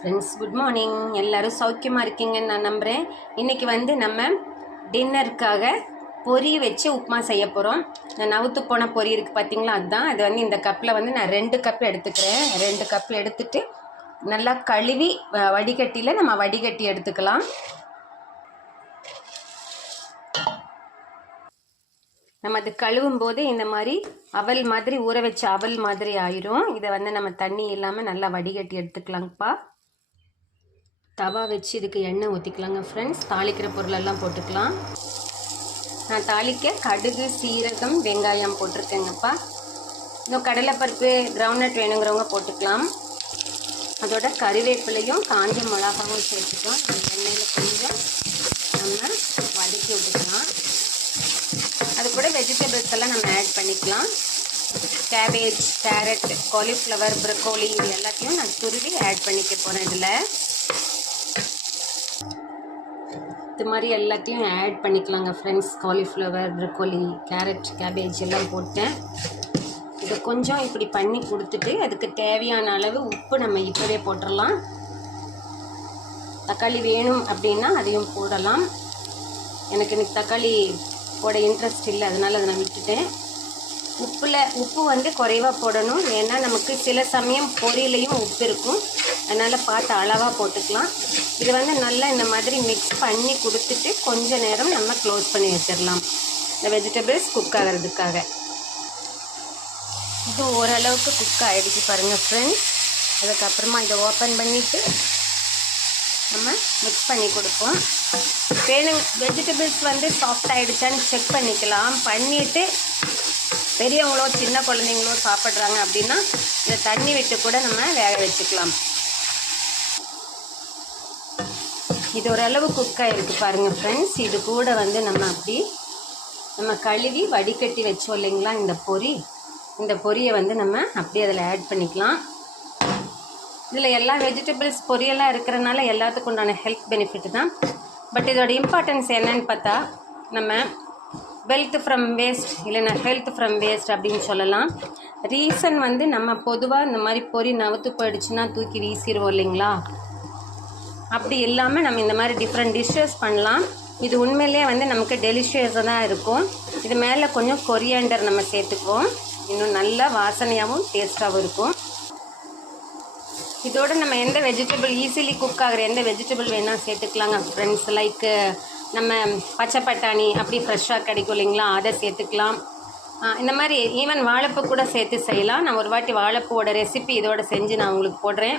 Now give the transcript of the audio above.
Friends good morning. எல்லோரும் சௌக்கியமாக இருக்கீங்கன்னு நான் நம்புகிறேன். இன்றைக்கி வந்து நம்ம டின்னருக்காக பொரி வச்சு உப்புமா செய்ய போகிறோம். நான் நவுத்து போன பொரி இருக்குது பார்த்தீங்களா, அதுதான். அது வந்து இந்த கப்பில் வந்து நான் 2 கப் எடுத்துக்கிறேன். 2 கப் எடுத்துட்டு நல்லா கழுவி வடிகட்டியில் நம்ம வடிகட்டி எடுத்துக்கலாம். நம்ம அது கழுவும் போது இந்த மாதிரி அவல் மாதிரி ஊற வச்ச அவல் மாதிரி ஆயிரும். இதை வந்து நம்ம தண்ணி இல்லாமல் நல்லா வடிகட்டி எடுத்துக்கலாங்கப்பா. தவா வச்சு இதுக்கு எண்ணெய் ஊற்றிக்கலாங்க ஃப்ரெண்ட்ஸ். தாளிக்கிற பொருளெல்லாம் போட்டுக்கலாம். நான் தாளிக்க கடுகு, சீரகம், வெங்காயம் போட்டிருக்கேங்கப்பா. இன்னும் கடலைப்பருப்பு, கிரவுண்ட்நட் வேணுங்கிறவங்க போட்டுக்கலாம். அதோட கறிவேப்பிலையும் காஞ்ச மிளகாவும் சேர்த்துக்கலாம். அந்த எண்ணெயில் கொஞ்சம் நம்ம வதக்கி விட்டுக்கலாம். அது கூட வெஜிடபிள்ஸ் எல்லாம் நம்ம ஆட் பண்ணிக்கலாம். கேபேஜ், கேரட், காலிஃப்ளவர், ப்ரொக்கோலி இது எல்லாத்தையும் நான் துருவி ஆட் பண்ணிக்க போகிறேன். இதில் இது மாதிரி எல்லாத்தையும் ஆட் பண்ணிக்கலாங்க friends. Cauliflower, broccoli, carrot, cabbage எல்லாம் போட்டேன். இதை கொஞ்சம் இப்படி பண்ணி கொடுத்துட்டு அதுக்கு தேவையான அளவு உப்பு நம்ம இப்போவே போட்டுடலாம். தக்காளி வேணும் அப்படின்னா அதையும் போடலாம். எனக்கு இன்னைக்கு தக்காளி போட இன்ட்ரெஸ்ட் இல்லை, அதனால் அதை நான் விட்டுட்டேன். உப்பு வந்து குறைவாக போடணும். ஏன்னா நமக்கு சில சமயம் பொரியலையும் உப்பு இருக்கும், அதனால் பார்த்து அளவாக போட்டுக்கலாம். இது வந்து நல்லா இந்த மாதிரி மிக்ஸ் பண்ணி கொடுத்துட்டு கொஞ்ச நேரம் நம்ம க்ளோஸ் பண்ணி வச்சிடலாம், இந்த வெஜிடபிள்ஸ் குக் ஆகிறதுக்காக. இது ஓரளவுக்கு குக் ஆகிடுச்சு பாருங்கள் ஃப்ரெண்ட்ஸ். அதுக்கப்புறமா இதை ஓப்பன் பண்ணிவிட்டு நம்ம மிக்ஸ் பண்ணி கொடுப்போம். வெஜிடபிள்ஸ் வந்து சாஃப்ட் ஆகிடுச்சான்னு செக் பண்ணிக்கலாம். பண்ணிவிட்டு பெரியவங்களோ சின்ன குழந்தைங்களோ சாப்பிட்றாங்க அப்படின்னா இதை தண்ணி விட்டு கூட நம்ம வேக வச்சுக்கலாம். இது ஓரளவு குக் ஆகிருக்கு பாருங்கள் ஃப்ரெண்ட்ஸ். இது கூட வந்து நம்ம கழுவி வடிகட்டி வச்சோம் இல்லைங்களா இந்த பொரியை வந்து நம்ம அப்படியே அதில் ஆட் பண்ணிக்கலாம். இதில் எல்லா வெஜிடபிள்ஸ் பொரியெல்லாம் இருக்கிறனால எல்லாத்துக்கும் உண்டான ஹெல்த் பெனிஃபிட் தான். பட் இதோட இம்பார்ட்டன்ஸ் என்னன்னு பார்த்தா, நம்ம வெல்த் ஃப்ரம் வேஸ்ட் இல்லைன்னா ஹெல்த் ஃப்ரம் வேஸ்ட் அப்படின்னு சொல்லலாம். ரீசன் வந்து நம்ம பொதுவாக இந்த மாதிரி பொரி நவுத்து போயிடுச்சுன்னா தூக்கி வீசிடுவோம் இல்லைங்களா. அப்படி இல்லாமல் நம்ம இந்த மாதிரி டிஃப்ரெண்ட் டிஷ்ஷஸ் பண்ணலாம். இது உண்மையிலே வந்து நமக்கு டெலிஷியஸாக தான் இருக்கும். இது மேலே கொஞ்சம் கொரியாண்டர் நம்ம சேர்த்துக்குவோம். இன்னும் நல்லா வாசனையாகவும் டேஸ்ட்டாகவும் இருக்கும். இதோடு நம்ம எந்த வெஜிடபிள் ஈஸிலி குக் ஆகிற எந்த வெஜிடபிள் வேணால் சேர்த்துக்கலாங்க ஃப்ரெண்ட்ஸ். லைக்கு நம்ம பச்சை பட்டாணி அப்படி ஃப்ரெஷ்ஷாக கிடைக்கும் இல்லைங்களா, அதை சேர்த்துக்கலாம். இந்த மாதிரி ஈவன் வாழைப்பூ கூட சேர்த்து செய்யலாம். நான் ஒரு வாட்டி வாழைப்பூவோட ரெசிபி இதோட செஞ்சு நான் உங்களுக்கு போடுறேன்.